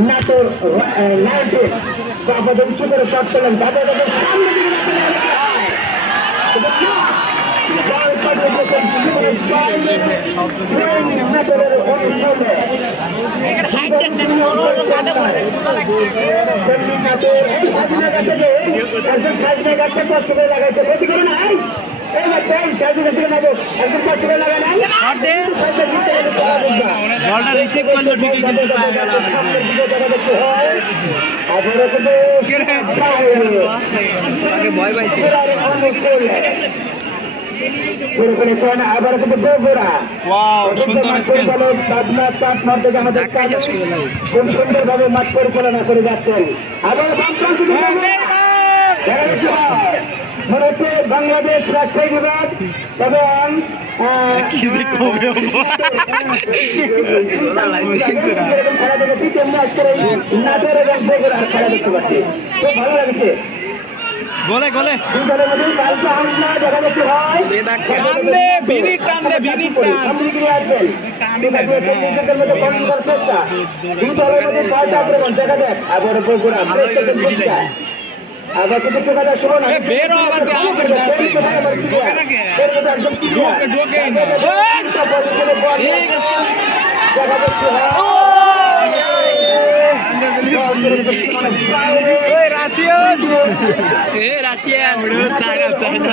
নাটোর লাইটের বাবাদের উঁচু করে শট পেলেন তাদের সামনে লাগাইছে ক্ষতি করে নাই বলটা রিসিভ করলো ঠিকই কিন্তু পায়ে গেল ভয় পাইছে আবার কিন্তু বগুড়া খুব সুন্দর ভাবে মাঠ পরিচালনা করে যাচ্ছেন আবার মনে হচ্ছে বাংলাদেশ রাজশাহী বিভাগ এবং খেলা দেখেছি তেমনি আজকের এই নাটোর এবং বগুড়ার খেলা দেখতে পাচ্ছি খুব ভালো লাগছে গোলে গোলে দলের মধ্যে কালকে হামলা দেখা যাচ্ছে হয় ভিনিট টান দে ভিনিট টান আবার বগুড়া আবার কিন্তু কথা শোনো না বেরো আবার দেওয়া করে দাঁড়াতে ঢোকে ঢোকেই না রাশিয়ান চায়না চায়না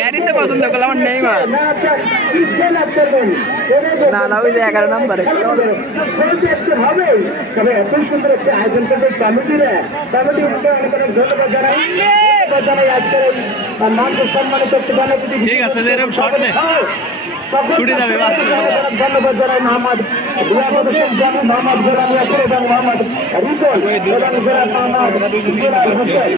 এরিতে পছন্দ করলাম আমার নেই মা না না ওই যে 11 নম্বরে হবে তবে এত সুন্দর একটা আয়োজন করবে কমিটিরা কমিটি অনেক অনেক ধন্যবাদ জানাই আজকের এই মানুষের সম্মানিত ঠিক আছে এরকম শর্ট নে ছুটে যাবে ধন্যবাদ জানাই মোহাম্মদ মোহাম্মদ গোলাম এবং মোহাম্মদ রিপন এবং মোহাম্মদ